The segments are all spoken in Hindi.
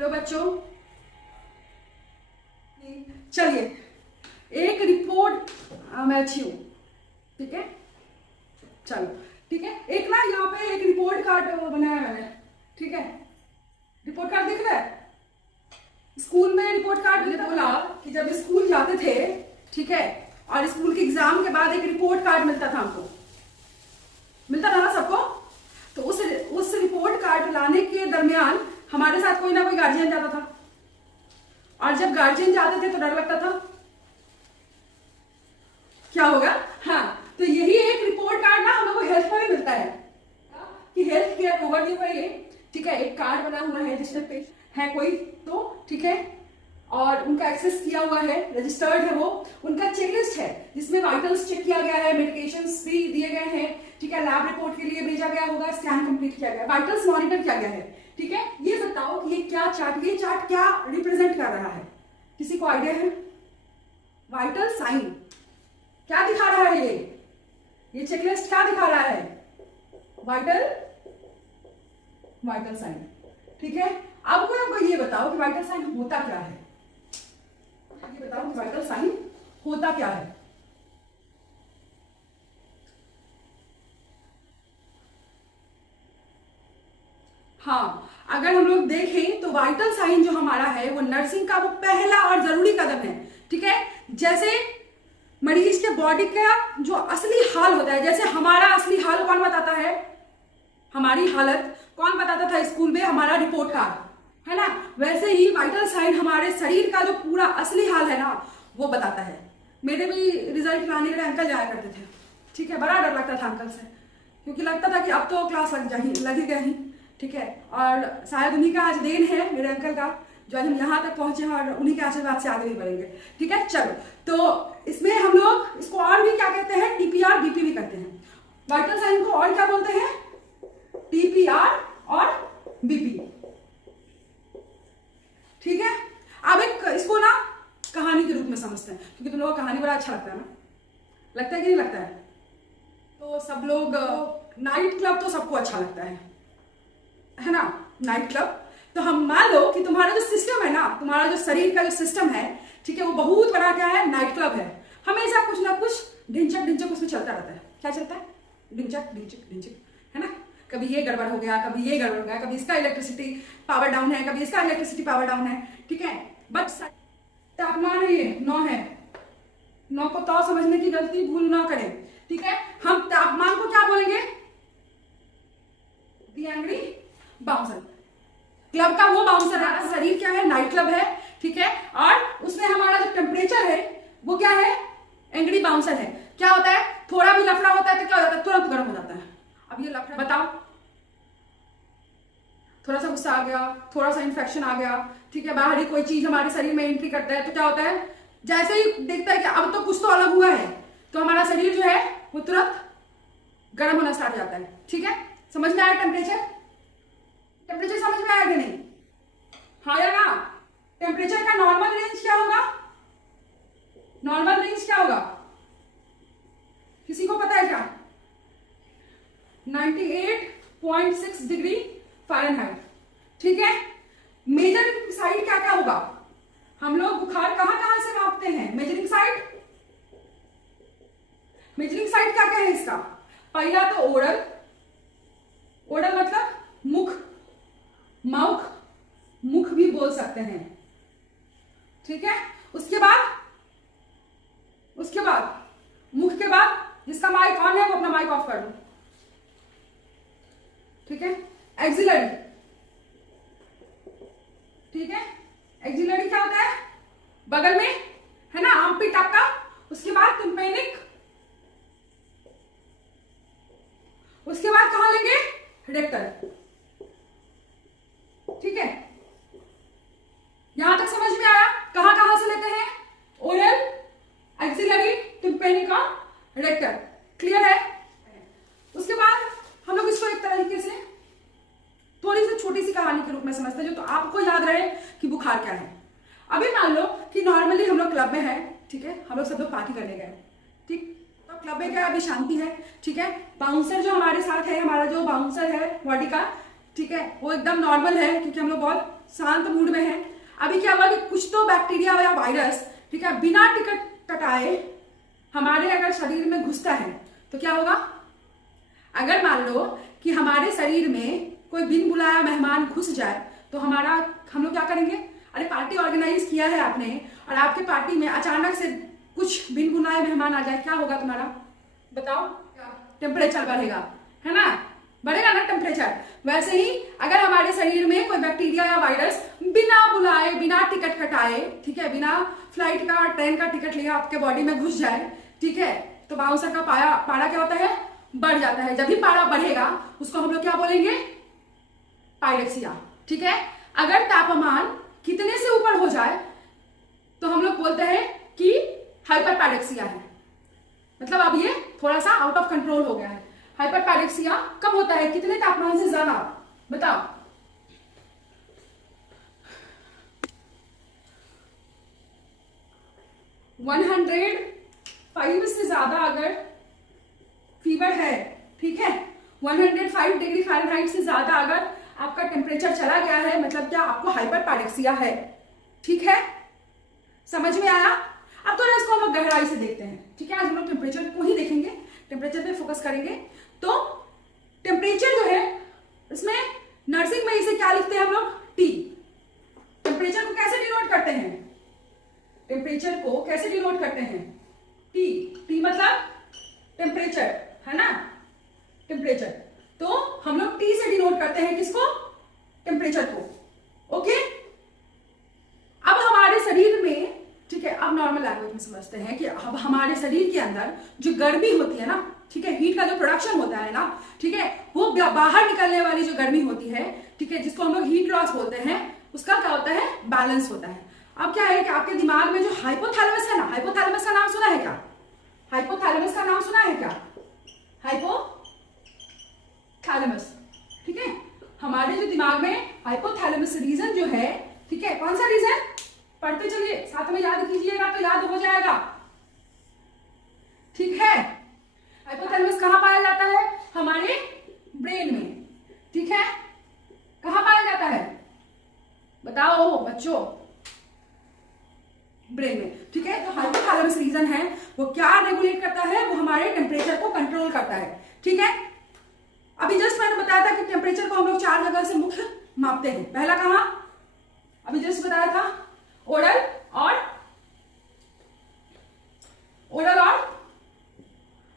हेलो बच्चों, चलिए एक रिपोर्ट मैं अच्छी हूँ, ठीक है। चलो ठीक है, एक ना यहाँ पे एक रिपोर्ट कार्ड बनाया मैंने, ठीक है। रिपोर्ट कार्ड दिख रहा है? स्कूल में रिपोर्ट कार्ड मैंने बोला कि जब स्कूल जाते थे, ठीक है, और स्कूल के एग्जाम के बाद एक रिपोर्ट कार्ड मिलता था हमको, मिलता था ना सबको। तो उस रिपोर्ट कार्ड लाने के दरमियान हमारे साथ कोई ना कोई गार्जियन जाता था, और जब गार्जियन जाते थे तो डर लगता था क्या होगा। हाँ, तो यही एक रिपोर्ट कार्ड ना हम लोग को हेल्थ में भी मिलता है कि हेल्थ केयर ओवरव्यू है ये, ठीक है। एक कार्ड बना हुआ है जिसमें पेशेंट है कोई तो, ठीक है, और उनका एक्सेस किया हुआ है, रजिस्टर्ड है वो, उनका चेकलिस्ट है जिसमें वाइटल्स चेक किया गया है, मेडिकेशंस भी दिए गए हैं, ठीक है, लैब रिपोर्ट के लिए भेजा गया होगा, स्कैन कंप्लीट किया गया, वाइटल्स मॉनिटर किया गया है, ठीक है। ये बताओ कि ये चार्ट क्या रिप्रेजेंट कर रहा है, किसी को आइडिया है? वाइटल साइन क्या दिखा रहा है? ये चेकलिस्ट क्या दिखा रहा है? वाइटल साइन, ठीक है। अब कोई हमको ये बताओ कि वाइटल साइन होता क्या है, ये बताओ कि वाइटल साइन होता क्या है। हाँ, अगर हम लोग देखें तो वाइटल साइन जो हमारा है वो नर्सिंग का वो पहला और जरूरी कदम है, ठीक है। जैसे मरीज के बॉडी का जो असली हाल होता है, जैसे हमारा असली हाल कौन बताता है, हमारी हालत कौन बताता था स्कूल में? हमारा रिपोर्ट कार्ड, है ना। वैसे ही वाइटल साइन हमारे शरीर का जो पूरा असली हाल है ना वो बताता है। मेरे भी रिजल्ट लाने के लिए अंकल जाया करते थे, ठीक है। बड़ा डर लगता था अंकल से, क्योंकि लगता था कि अब तो क्लास लगी गई, ठीक है। और शायद उन्हीं का आज देन है, मेरे अंकल का, जो हम यहाँ तक पहुंचे हैं, और उन्हीं के आशीर्वाद से आगे भी बढ़ेंगे, ठीक है। चलो, तो इसमें हम लोग इसको और भी क्या कहते हैं? टीपीआर बीपी भी कहते हैं। वाइटल साइन को और क्या बोलते हैं? टीपीआर और बीपी, ठीक है। अब एक इसको ना कहानी के रूप में समझते हैं, क्योंकि तुम लोगों को कहानी बड़ा अच्छा लगता है ना, लगता है कि नहीं लगता है? तो सब लोग नाइट क्लब तो सबको अच्छा लगता है ना, नाइट क्लब। तो हम मान लो कि तुम्हारा जो सिस्टम है ना, तुम्हारा जो शरीर का जो सिस्टम है, ठीक है, वो बहुत बड़ा क्या है? नाइट क्लब है। हमेशा कुछ ना कुछ ढिंचक उसमें चलता रहता है। क्या चलता है? ढिंचक, है ना। कभी ये गड़बड़ हो गया, कभी ये गड़बड़ हो गया, कभी इसका इलेक्ट्रिसिटी पावर डाउन है, कभी इसका इलेक्ट्रिसिटी पावर डाउन है, ठीक है। बट तापमान है, ये 9 है, 9 को तो समझने की गलती भूल ना करें, ठीक है। हम तापमान को क्या बोलेंगे? The angry bouncer. क्लब का वो बाउंसर है, शरीर क्या है? नाइट क्लब है, ठीक है। और उसमें हमारा जो टेम्परेचर है वो क्या है? एंग्री बाउंसर है। क्या होता है? थोड़ा भी लफड़ा होता है तो क्या हो जाता है? तुरंत गर्म हो जाता है। अब ये लफड़ा बताओ, थोड़ा सा गुस्सा आ गया, थोड़ा सा इन्फेक्शन आ गया, ठीक है, बाहरी कोई चीज हमारे शरीर में एंट्री करता है तो क्या होता है? जैसे ही देखता है कि अब तो कुछ तो अलग हुआ है, तो हमारा शरीर जो है वो तुरंत गर्म होना स्टार्ट हो जाता है, ठीक है। समझ में आया? टेम्परेचर समझ में आया कि नहीं? हाँ या ना? टेम्परेचर का नॉर्मल रेंज क्या होगा? नॉर्मल रेंज क्या होगा? किसी को पता है क्या? 98.6 डिग्री फ़ारेनहाइट, ठीक है। मेजरिंग साइड क्या क्या होगा? हम लोग बुखार कहां से मापते हैं? मेजरिंग साइड क्या क्या है इसका? पहला तो ओरल मतलब मुख, माउथ, मुख भी बोल सकते हैं, ठीक है। उसके बाद मुख के बाद जिसका माइक ऑन है वो अपना माइक ऑफ कर दो, ठीक है। एक्सिलरी, ठीक है। एक्सिलरी क्या होता है? बगल में, है ना, आर्मपिट आपका। उसके बाद टिम्पेनिक, उसके बाद कहां लेंगे? रेक्टल, ठीक है। यहां तक समझ में आया? कहां से लेते हैं? ओरल, एक्सिलरी, टिम्पेनिक और रेक्टल, क्लियर है? उसके बाद हम लोग इसको एक तरीके से थोड़ी सी छोटी सी कहानी के रूप में समझते हैं, जो तो आपको याद रहे कि बुखार क्या है। अभी मान लो कि नॉर्मली हम लोग क्लब में है, ठीक है, हम लोग सब लोग पार्टी करने गए, ठीक, तो क्लब में क्या अभी शांति है, ठीक है। बाउंसर जो हमारे साथ है, हमारा जो बाउंसर है बॉडी का, ठीक है, वो एकदम नॉर्मल है क्योंकि हम लोग बहुत शांत मूड में हैं। अभी क्या हुआ कि कुछ तो बैक्टीरिया या वायरस, ठीक है, बिना टिकट कटाए हमारे अगर शरीर में घुसता है तो क्या होगा? अगर मान लो कि हमारे शरीर में कोई बिन बुलाया मेहमान घुस जाए तो हम लोग क्या करेंगे? अरे पार्टी ऑर्गेनाइज किया है आपने और आपके पार्टी में अचानक से कुछ बिन बुलाए मेहमान आ जाए, क्या होगा तुम्हारा? बताओ। टेम्परेचर बढ़ेगा, है ना? बढ़ेगा ना टेम्परेचर। वैसे ही अगर हमारे शरीर में कोई बैक्टीरिया या वायरस बिना बुलाए, बिना टिकट कटाए, ठीक है, बिना फ्लाइट का ट्रेन का टिकट लिया आपके बॉडी में घुस जाए, ठीक है, तो बाउंसर का पारा क्या होता है? बढ़ जाता है। जब भी पारा बढ़ेगा उसको हम लोग क्या बोलेंगे? पायरेक्सिया। ठीक है, अगर तापमान कितने से ऊपर हो जाए तो हम लोग बोलते हैं कि हाइपर पायरेक्सिया है, मतलब अब ये थोड़ा सा आउट ऑफ कंट्रोल हो गया है। हाइपर पायरेक्सिया कब होता है? कितने तापमान से ज्यादा? बताओ। $105 से ज्यादा अगर फीवर है, ठीक है, 105 डिग्री फ़ारेनहाइट से ज्यादा अगर आपका टेम्परेचर चला गया है, मतलब क्या आपको हाइपर पायरेक्सिया है। ठीक है, समझ में आया? अब थोड़ा इसको हम लोग गहराई से देखते हैं। ठीक है, आज हम लोग टेम्परेचर को ही देखेंगे, टेम्परेचर पे फोकस करेंगे। तो टेम्परेचर जो है, इसमें नर्सिंग में इसे क्या लिखते हैं हम लोग? टी। टेम्परेचर को कैसे डिनोट करते हैं? टेम्परेचर को कैसे डिनोट करते हैं? टी। टी मतलब टेम्परेचर, है ना? टेम्परेचर। तो हम लोग टी से डिनोट करते हैं किसको? टेम्परेचर को। ओके, अब हमारे शरीर में, ठीक है, अब नॉर्मल लैंग्वेज में समझते हैं कि अब हमारे शरीर के अंदर जो गर्मी होती है ना, ठीक है, हीट का जो प्रोडक्शन होता है ना, ठीक है, वो बाहर निकलने वाली जो गर्मी होती है, ठीक है, जिसको हम लोग हीट लॉस बोलते हैं, उसका क्या होता है? बैलेंस होता है। अब क्या है कि आपके दिमाग में जो हाइपोथैलेमस है ना, हाइपोथैलेमस का नाम सुना है क्या? हाइपोथैलेमस का नाम सुना है क्या? हाइपोथैलेमस, ठीक है, हमारे जो दिमाग में हाइपोथैलेमस रीजन जो है, ठीक है, कौन सा रीजन? पढ़ते चलिए, साथ में याद कीजिएगा तो याद हो जाएगा। ठीक है, हाइपोथैलेमस कहां पाया जाता है? हमारे ब्रेन में। ठीक है, कहां पाया जाता है? बताओ बच्चों। ब्रेन में। ठीक है, तो हाइपोथैलेमस रीजन है, वो क्या रेगुलेट करता है? वो हमारे टेम्परेचर को कंट्रोल करता है। ठीक है, अभी जस्ट मैंने बताया था कि टेम्परेचर को हम लोग 4 जगह से मुख्य मापते हैं। पहला कहां? अभी जस्ट बताया था, ओरल और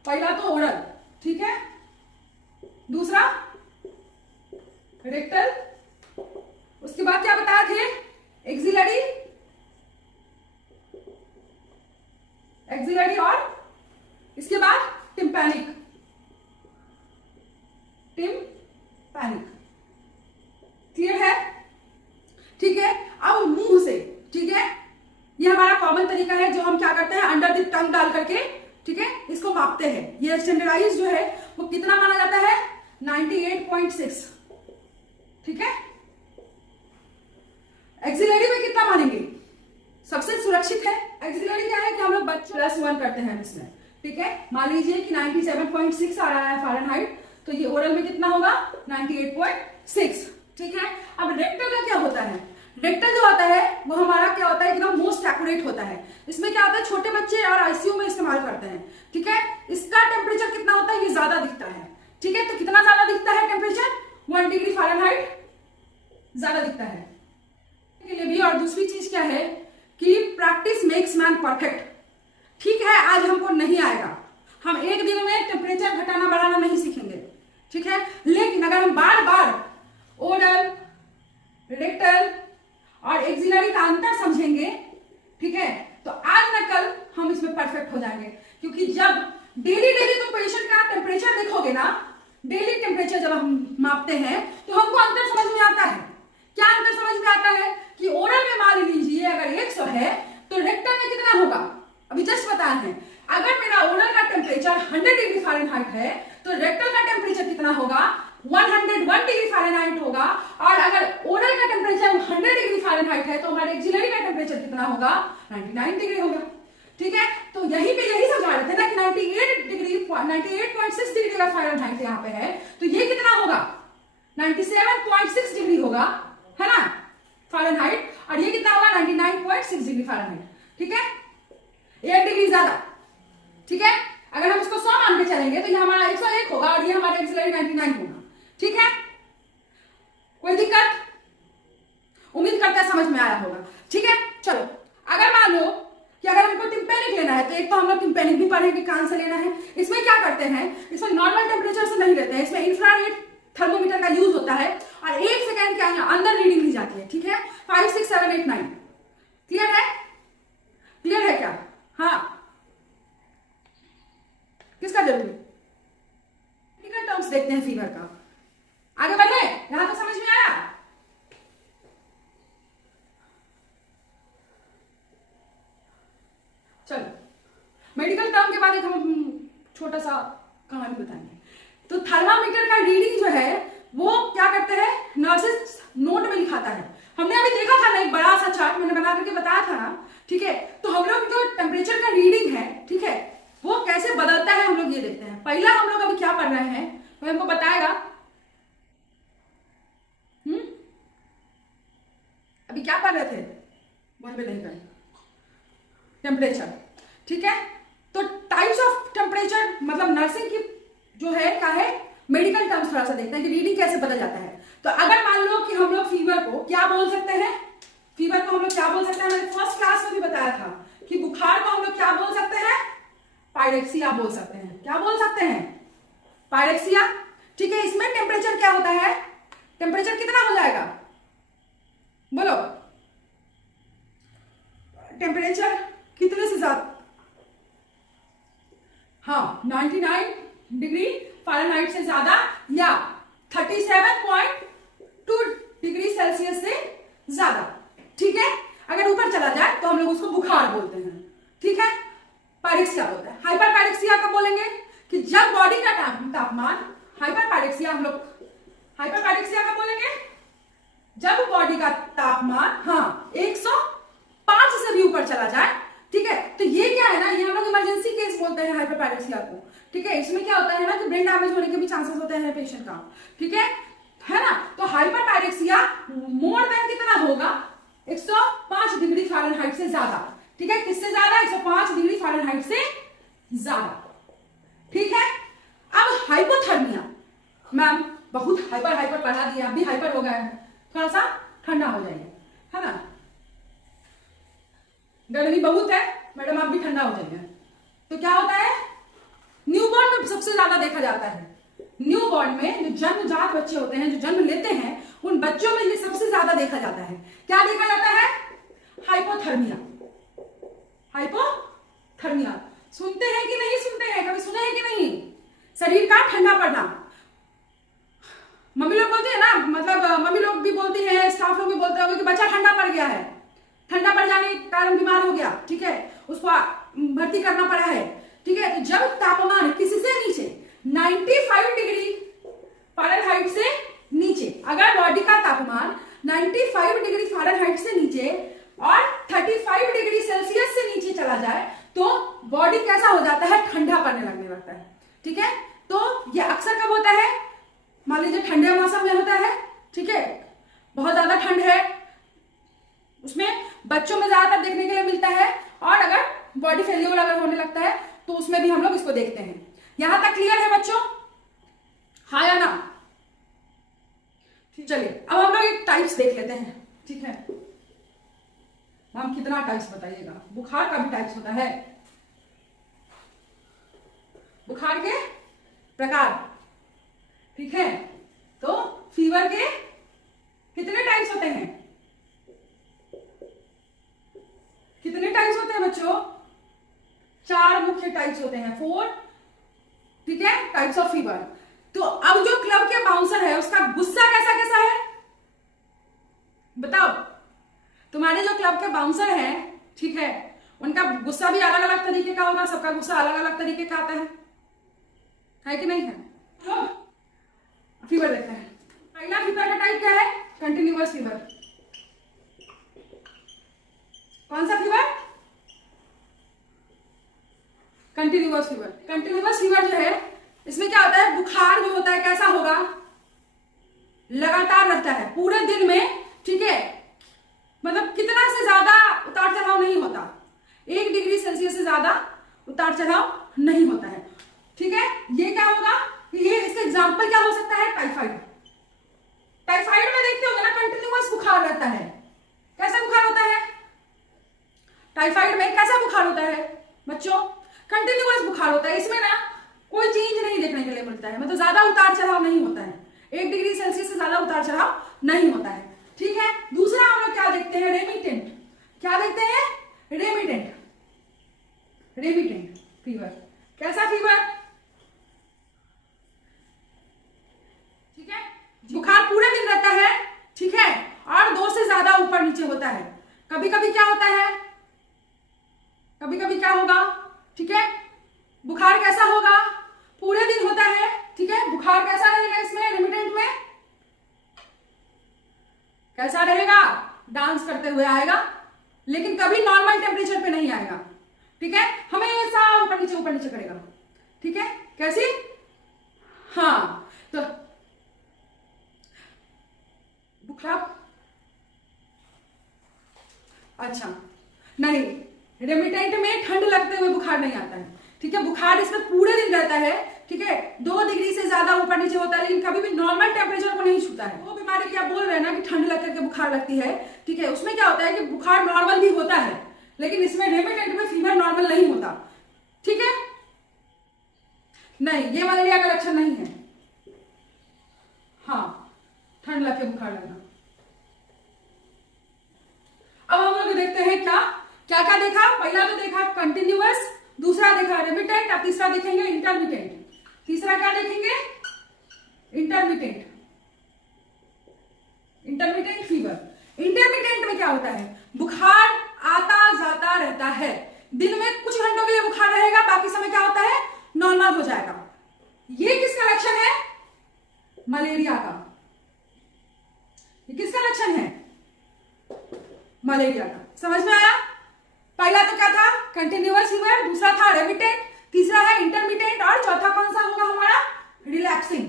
पहला तो ओरल, ठीक है, दूसरा रेक्टल, उसके बाद क्या बताया थे? एक्सिलरी और इसके बाद टिम्पैनिक। क्लियर है? ठीक है, अब मुंह से, ठीक है, ये हमारा कॉमन तरीका है जो हम क्या करते हैं? अंडर द टंग डाल करके, ठीक है, इसको मापते हैं। ये स्टैंडर्डाइज जो है वो कितना माना जाता है? 98.6। ठीक है, एक्सिलरी में कितना मानेंगे? सबसे सुरक्षित है एक्सिलरी। क्या है कि हम लोग +1 करते हैं इसमें। ठीक है, मान लीजिए कि 97.6 आ रहा है फ़ारेनहाइट, तो ये ओरल में कितना होगा? 98.6। ठीक है, अब रेक्टल का क्या होता है? रेक्टल जो होता है वो हमारा क्या होता है? एकदम मोस्ट एक्यूरेट होता है। इसमें क्या होता है? छोटे बच्चे और आईसीयू में इस्तेमाल करते हैं। ठीक है, इसका टेम्परेचर कितना होता है? ये ज्यादा दिखता है। ठीक है, तो कितना ज्यादा दिखता है टेम्परेचर? 1 डिग्री फ़ारेनहाइट ज्यादा दिखता है के लिए भी। और दूसरी चीज क्या है कि प्रैक्टिस मेक्स मैन परफेक्ट। ठीक है, आज हमको नहीं आएगा, हम एक दिन में टेम्परेचर घटाना बढ़ाना नहीं सीखेंगे। ठीक है, लेकिन अगर हम बार बार ओरल, रेक्टल और एक्सिलरी का अंतर समझेंगे, ठीक है, तो आज न कल हम इसमें परफेक्ट हो जाएंगे। क्योंकि जब डेली तो पेशेंट का टेम्परेचर देखोगे ना, डेली टेम्परेचर जब हम मापते हैं तो हमको अंतर समझ में आता है। क्या अंतर समझ में आता है कि ओरल में मान लीजिए अगर 100 है तो रेक्टल में कितना होगा? अभी जस्ट बताया है, अगर मेरा ओरल का टेम्परेचर 100 डिग्री फ़ारेनहाइट है तो रेक्टल का टेम्परेचर कितना होगा? 101 डिग्री फ़ारेनहाइट होगा। और अगर ओरल का टेम्परेचर 100 डिग्री फ़ारेनहाइट है तो हमारे एक्सिलरी का टेम्परेचर कितना होगा? 99 डिग्री होगा। ठीक है, तो यही समझा रहे थे ना कि 98.6 डिग्री का फ़ारेनहाइट यहाँ पे है, तो ये कितना होगा? 97.6 डिग्री होगा, है ना, फ़ारेनहाइट, और ये कितना होगा 99.6 डिग्री फ़ारेनहाइट, ठीक है, 1 डिग्री ज्यादा, ठीक है। अगर हम इसको 100 मान के चलेंगे तो ये हमारा 101 होगा और ये हमारा एक्सिलरी 99 होगा, ठीक है। कोई दिक्कत? उम्मीद करते हैं समझ में आया होगा, ठीक है। चलो, अगर मान लो कि अगर हमको टिम्पेनिक लेना है तो एक तो हम लोग टिम्पेनिक भी पढ़ेंगे, कान से लेना है। इसमें क्या करते हैं, इसमें नॉर्मल टेम्परेचर से नहीं लेते हैं, इसमें इंफ्रारेड थर्मोमीटर का यूज होता है और 1 सेकेंड के अंदर रीडिंग ली जाती है, ठीक है। 5, 6, 7, 8, 9 क्लियर है? क्लियर है क्या? हाँ, किसका जरूरी? टेक्निकल टर्म्स देखते हैं फीवर का। आगे बढ़े, यहां तो समझ में आया? चलो, मेडिकल टर्म के बाद एक हम छोटा सा कहानी बताएंगे। तो थर्मामीटर का रीडिंग जो है वो क्या करते हैं, नर्सेस नोट में लिखाता है। हमने अभी देखा था ना एक बड़ा सा चार्ट मैंने बना करके बताया था ना, ठीक है। तो हम लोग जो टेम्परेचर का रीडिंग है, ठीक है, वो कैसे बदलता है हम लोग ये देखते हैं। पहला हम लोग अभी क्या पढ़ रहे हैं वो हमको बताएगा। अभी क्या पढ़ रहे थे वहां पे, नहीं करें टेम्परेचर, ठीक है। तो टाइप्स ऑफ टेम्परेचर मतलब नर्सिंग की जो है क्या है, मेडिकल टर्म्स थोड़ा सा देखते हैं कि रीडिंग कैसे बदल जाता है। तो अगर मान लो कि हम लोग फीवर को क्या बोल सकते हैं, फीवर को हम लोग क्या बोल सकते हैं, मैंने फर्स्ट क्लास में भी बताया था कि बुखार को हम लोग क्या बोल सकते हैं, पायरेक्सिया बोल सकते हैं। क्या बोल सकते हैं? पायरेक्सिया, ठीक है। इसमें टेम्परेचर क्या होता है, टेम्परेचर कितना हो जाएगा बोलो, टेम्परेचर कितने से ज्यादा, हाँ 99 डिग्री फ़ारेनहाइट से ज्यादा या 37.2 डिग्री सेल्सियस से ज्यादा, ठीक है। अगर ऊपर चला जाए तो हम लोग उसको बुखार बोलते हैं, ठीक है, पायरेक्सिया बोलते हैं। हाइपर पायरेक्सिया कब बोलेंगे कि जब बॉडी का तापमान, हाइपर पायरेक्सिया हम लोग, हाइपर पायरेक्सिया कब बोलेंगे जब बॉडी का तापमान, हाँ 105 से भी ऊपर चला जाए, ठीक है। तो ये क्या है ना, ये हम लोग इमरजेंसी केस बोलते हैं हाइपर पायरेक्सिया को, ठीक है। इसमें क्या होता है ना कि ब्रेन डैमेज होने के भी चांसेस होते हैं पेशेंट का, ठीक है ना। तो हाइपर पायरेक्सिया मोर देन कितना होगा, 105 डिग्री फ़ारेनहाइट से ज्यादा, ठीक है। किससे ज्यादा, 105 डिग्री फ़ारेनहाइट से ज्यादा, ठीक है। अब हाइपोथर्मिया, मैम बहुत हाइपर पढ़ा दिया, अभी हाइपर हो गया है, थोड़ा सा ठंडा हो जाइए, है ना, गर्मी बहुत है मैडम, आप भी ठंडा हो जाइए। तो क्या होता है, न्यूबॉर्न में सबसे ज्यादा देखा जाता है। न्यूबॉर्न में जो जन्मजात बच्चे होते हैं, जो जन्म लेते हैं, उन बच्चों में ये सबसे ज्यादा देखा जाता है। क्या देखा जाता है, हाइपोथर्मिया। हाइपोथर्मिया सुनते हैं कि नहीं सुनते हैं, कभी सुने हैं कि नहीं, शरीर का ठंडा पड़ना। मम्मी लोग बोलती है ना, मतलब मम्मी लोग भी बोलती है, स्टाफ लोग भी बोलते होंगे कि बच्चा ठंडा पड़ गया है, ठंडा पड़ जाने के कारण बीमार हो गया, ठीक है, उसको भर्ती करना पड़ा है, ठीक है। तो जब तापमान किसी से नीचे 95 डिग्री फ़ारेनहाइट से नीचे, अगर बॉडी का तापमान 95 डिग्री फ़ारेनहाइट से नीचे और 35 डिग्री सेल्सियस से नीचे चला जाए तो बॉडी कैसा हो जाता है, ठंडा पड़ने लगने लगता है, ठीक है। तो ये अक्सर कब होता है, मान लीजिए ठंडे मौसम में होता है, ठीक है, बहुत ज्यादा ठंड है, उसमें बच्चों में ज्यादातर देखने के लिए मिलता है। और अगर बॉडी फेल्योर अगर होने लगता है तो उसमें भी हम लोग इसको देखते हैं। यहां तक क्लियर है बच्चों, हाँ या ना? चलिए अब हम लोग एक टाइप्स देख लेते हैं, ठीक है। हम कितना टाइप्स बताइएगा, बुखार का भी टाइप्स होता है, बुखार के प्रकार, ठीक है। तो फीवर के कितने टाइप्स होते हैं, कितने टाइप्स होते हैं बच्चों, 4 मुख्य टाइप्स होते हैं, 4, ठीक है, टाइप्स ऑफ फीवर। तो अब जो क्लब के बाउंसर है उसका गुस्सा कैसा कैसा है बताओ, तुम्हारे जो क्लब के बाउंसर हैं, ठीक है, उनका गुस्सा भी अलग अलग तरीके का होगा, सबका गुस्सा अलग अलग तरीके का आता है कि नहीं है। फीवर देखते हैं, पहला फीवर का टाइप क्या है, कंटिन्यूअस फीवर। कौन सा fever, continuous fever. Continuous fever जो है इसमें क्या होता है, बुखार जो होता है कैसा होगा, लगातार रहता है पूरे दिन में, ठीक है, मतलब कितना से ज्यादा उतार चढ़ाव नहीं होता, 1 डिग्री सेल्सियस से ज्यादा उतार चढ़ाव नहीं होता है, ठीक है। ये क्या होगा, ये इसका एग्जाम्पल क्या हो सकता है, टाइफाइड। टाइफाइड में देखते होंगे ना कंटिन्यूअस बुखार रहता है। कैसा बुखार होता है टाइफाइड में, कैसा बुखार होता है बच्चों, कंटिन्यूअस बुखार होता है। इसमें ना कोई चेंज नहीं देखने के लिए मिलता है, मतलब ज्यादा उतार चढ़ाव नहीं होता है, 1 डिग्री सेल्सियस से ज्यादा उतार चढ़ाव नहीं होता है, ठीक है। दूसरा हम लोग क्या देखते हैं, रेमिटेंट। क्या देखते हैं, रेमिटेंट। रेमिटेंट फीवर, कैसा फीवर, ठीक है, बुखार पूरे दिन रहता है, ठीक है, और 2 से ज्यादा ऊपर नीचे होता है। कभी कभी क्या होता है, कभी कभी क्या होगा, ठीक है, बुखार कैसा होगा, पूरे दिन होता है, ठीक है। बुखार कैसा रहेगा इसमें, रेमिटेंट में कैसा रहेगा, डांस करते हुए आएगा, लेकिन कभी नॉर्मल टेम्परेचर पे नहीं आएगा, ठीक है, हमेशा ऊपर नीचे करेगा, ठीक है। कैसी, हाँ, तो बुखार, अच्छा नहीं, रेमिटेंट में ठंड लगते हुए बुखार नहीं आता है, ठीक है। बुखार इसमें पूरे दिन रहता है, ठीक है, 2 डिग्री से ज्यादा ऊपर नीचे होता है, लेकिन कभी भी नॉर्मल टेम्परेचर को नहीं छूता है। वो बीमारी क्या बोल रहे हैं ना कि ठंड लग करके बुखार लगती है, ठीक है, उसमें क्या होता है कि बुखार नॉर्मल भी होता है, लेकिन इसमें रेमिटेंट में फीवर नॉर्मल नहीं होता, ठीक है। नहीं, ये मलेरिया का लक्षण नहीं है, हाँ, ठंड लग के बुखार लगना। अब हम लोग देखते हैं क्या क्या क्या देखा, पहला तो देखा कंटिन्यूअस, दूसरा देखा रेमिटेंट, अब तीसरा देखेंगे इंटरमिटेंट। तीसरा क्या देखेंगे, इंटरमिटेंट। Intermittent fever. इंटरमिटेंट में क्या होता है, बुखार आता जाता रहता है, दिन में कुछ घंटों के लिए बुखार रहेगा, बाकी समय क्या होता है, नॉर्मल हो जाएगा। ये किसका लक्षण है, मलेरिया का। ये किसका लक्षण है, मलेरिया का। समझ में आया, पहला तो क्या था, कंटिन्यूअस फीवर, दूसरा था रेमिटेंट, तीसरा है इंटरमिटेंट, और चौथा कौन सा होगा हमारा, रिलैप्सिंग।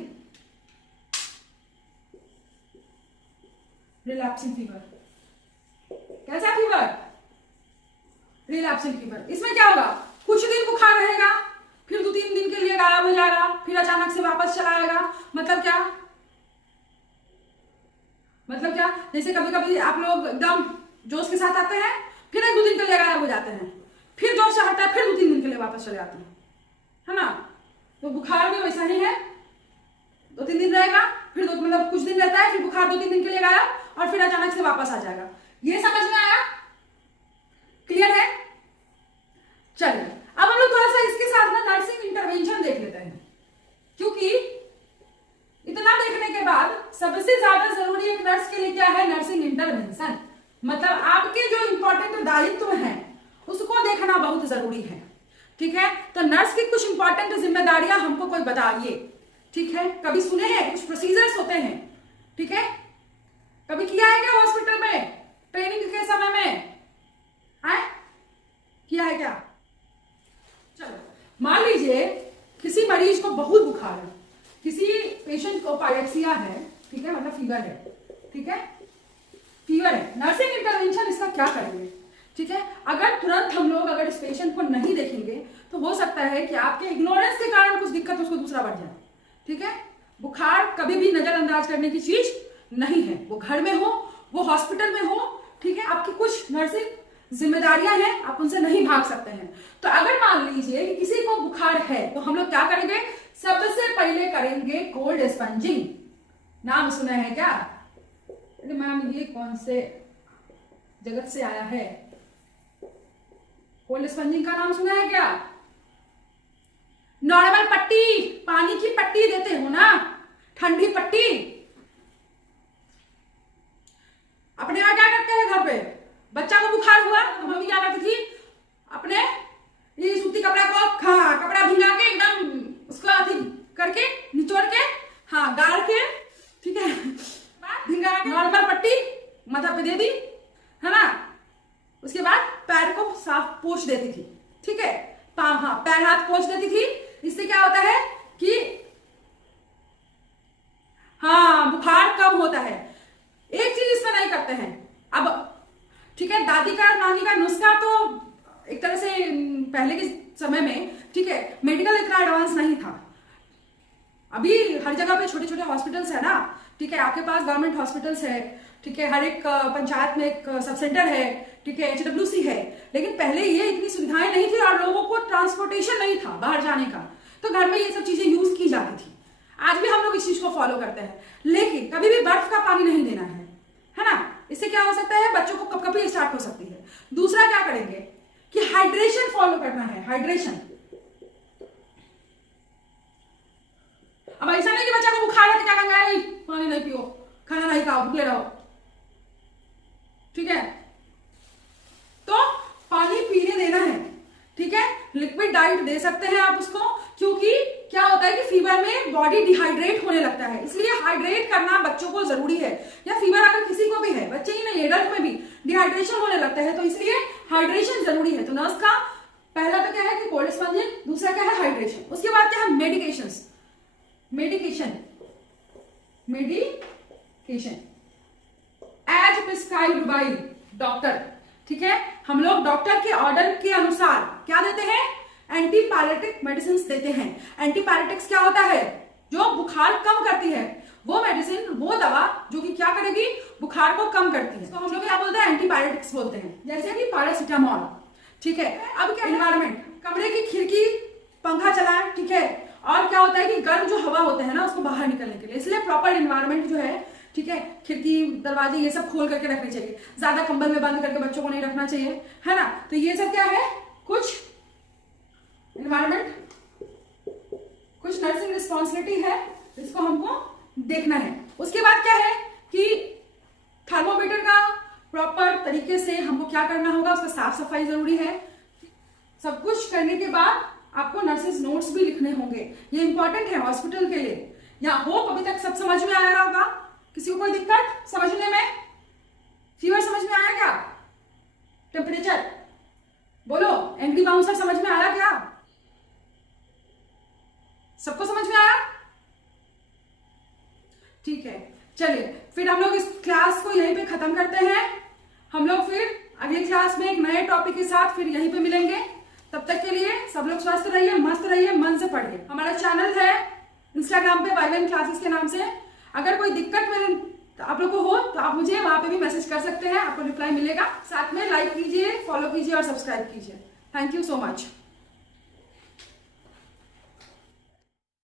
रिलैप्सिंग फीवर, कैसा फीवर, रिलैप्सिंग फीवर। इसमें क्या होगा, कुछ दिन बुखार रहेगा, फिर 2-3 दिन के लिए गायब हो जाएगा, फिर अचानक से वापस चला आएगा। मतलब क्या, मतलब क्या, जैसे कभी कभी आप लोग एकदम जोश के साथ आते हैं, फिर 1-2 दिन के लिए गायब हो जाते हैं, फिर जोश से हटता है, फिर 2-3 दिन के लिए वापस चले आते हैं, है ना। तो बुखार भी वैसा ही है, 2-3 दिन रहेगा, फिर मतलब कुछ दिन रहता है, फिर बुखार 2-3 दिन के लिए गायब, और फिर अचानक से वापस आ जाएगा। ये समझ में आया, क्लियर है। चलिए अब हम लोग थोड़ा सा इसके साथ ना नर्सिंग इंटरवेंशन देख लेते हैं, क्योंकि इतना देखने के बाद सबसे ज्यादा जरूरी एक नर्स के लिए क्या है, नर्सिंग इंटरवेंशन। मतलब आपके जो इंपॉर्टेंट दायित्व हैं उसको देखना बहुत जरूरी है, ठीक है। तो नर्स की कुछ इंपॉर्टेंट जिम्मेदारियां हमको कोई बताइए, ठीक है। कभी सुने हैं, कुछ प्रोसीजर्स होते हैं, ठीक है, कभी किया है क्या हॉस्पिटल में ट्रेनिंग के समय में, है किया है क्या। चलो मान लीजिए किसी मरीज को बहुत बुखार है, किसी पेशेंट को पायरेक्सिया है, ठीक है, मतलब फीवर है, ठीक है, फीवर है। नर्सिंग इंटरवेंशन इसका क्या करेंगे, ठीक है। अगर तुरंत हम लोग अगर इस पेशेंट को नहीं देखेंगे तो हो सकता है कि आपके इग्नोरेंस के कारण कुछ दिक्कत उसको दूसरा बढ़ जाए, ठीक है। बुखार कभी भी नजरअंदाज करने की चीज नहीं है, वो घर में हो, वो हॉस्पिटल में हो, ठीक है, आपकी कुछ नर्सिंग जिम्मेदारियां हैं, आप उनसे नहीं भाग सकते हैं। तो अगर मान लीजिए कि किसी को बुखार है तो हम लोग क्या करेंगे, सबसे पहले करेंगे कोल्ड स्पंजिंग। नाम सुना है क्या, अरे मैम ये कौन से जगत से आया है, कोल्ड स्पंजिंग का नाम सुना है क्या। नॉर्मल पट्टी, पानी की पट्टी देते हो ना, ठंडी पट्टी। अपने यहाँ क्या करते हैं, घर पे बच्चा को बुखार हुआ तो मम्मी क्या करती थी, अपने ये सूती कपड़ा को, हाँ, कपड़ा भिंगा के एकदम उसको अथी करके निचोड़ के, हाँ, गाड़ के, ठीक है, भिंगा के नॉर्मल पट्टी माथा पे दे दी, है ना। उसके बाद पैर को साफ पोंछ देती थी, ठीक है, हाँ, पैर हाथ पोंछ देती थी। इससे क्या होता है कि हाँ, बुखार कम होता है। एक चीज इसमें नहीं करते हैं अब, ठीक है, दादी का नानी का नुस्खा तो एक तरह से पहले के समय में, ठीक है, मेडिकल इतना एडवांस नहीं था। अभी हर जगह पे छोटे छोटे हॉस्पिटल्स है ना, ठीक है, आपके पास गवर्नमेंट हॉस्पिटल्स है, ठीक है, हर एक पंचायत में एक सब सेंटर है, ठीक है, HWC है। लेकिन पहले ये इतनी सुविधाएं नहीं थी और लोगों को ट्रांसपोर्टेशन नहीं था बाहर जाने का, तो घर में ये सब चीजें यूज की जाती थी। आज भी हम लोग इस चीज को फॉलो करते हैं, लेकिन कभी भी बर्फ का पानी नहीं देना है ना। इससे क्या हो सकता है, बच्चों को कपकपी स्टार्ट हो सकती है। दूसरा क्या करेंगे कि हाइड्रेशन फॉलो करना है, हाइड्रेशन। अब ऐसा नहीं कि बच्चा को बुखार है तो क्या करना है, पानी नहीं पियो, खाना नहीं खाओ, भूखे रहो, ठीक है, तो पानी पीने देना है, ठीक है। लिक्विड डाइट दे सकते हैं आप उसको, क्योंकि क्या होता है कि फीवर में बॉडी डिहाइड्रेट होने लगता है, इसलिए हाइड्रेट करना बच्चों को जरूरी है। या फीवर अगर किसी को भी है, बच्चे ही नहीं एडल्ट में भी डिहाइड्रेशन होने लगता है, तो इसलिए हाइड्रेशन जरूरी है। तो नर्स का पहला तो क्या है कि कोल्ड स्पंजिंग, दूसरा क्या है हाइड्रेशन, उसके बाद क्या है medication, as prescribed by doctor, ठीक है। हम लोग डॉक्टर के ऑर्डर के अनुसार क्या देते हैं, एंटीपायरेटिक मेडिसिन देते हैं। एंटीपायरेटिक्स क्या होता है, जो बुखार कम करती है, वो मेडिसिन, वो दवा जो कि क्या करेगी, बुखार को कम करती है। तो हम लोग क्या बोलते हैं, एंटीपायरेटिक्स बोलते हैं, जैसे कि पैरासिटामोल, ठीक है। अब क्या एनवायरमेंट, कमरे की खिड़की पंखा चलाएं, ठीक है। और क्या होता है कि गर्म जो हवा होते हैं ना, उसको बाहर निकलने के लिए, इसलिए प्रॉपर एनवायरमेंट जो है, ठीक है, खिड़की दरवाजे ये सब खोल करके रखने चाहिए, ज्यादा कंबल में बंद करके बच्चों को नहीं रखना चाहिए, है ना। तो ये सब क्या है, कुछ एनवायरमेंट, कुछ नर्सिंग रिस्पॉन्सिबिलिटी है, इसको हमको देखना है। उसके बाद क्या है कि थर्मोमीटर का प्रॉपर तरीके से हमको क्या करना होगा, उसका साफ सफाई जरूरी है। सब कुछ करने के बाद आपको नर्सेस नोट्स भी लिखने होंगे, ये इंपॉर्टेंट है हॉस्पिटल के लिए। या होप अभी तक सब समझ में आ रहा होगा, किसी को कोई दिक्कत समझने में, फीवर समझ में आया क्या, टेम्परेचर बोलो, एंग्री बाउंसर समझ में आया क्या, सबको समझ में आया, ठीक है। चलिए फिर हम लोग इस क्लास को यहीं पे खत्म करते हैं। हम लोग फिर अगली क्लास में एक नए टॉपिक के साथ फिर यहीं पे मिलेंगे। तब तक के लिए सब लोग स्वस्थ रहिए, मस्त रहिए, मन से पढ़िए। हमारा चैनल है इंस्टाग्राम पे वाइवेन क्लासेस के नाम से। अगर कोई दिक्कत मेरे आप लोग को हो तो आप मुझे वहां पे भी मैसेज कर सकते हैं, आपको रिप्लाई मिलेगा। साथ में लाइक कीजिए, फॉलो कीजिए और सब्सक्राइब कीजिए। Thank you so much.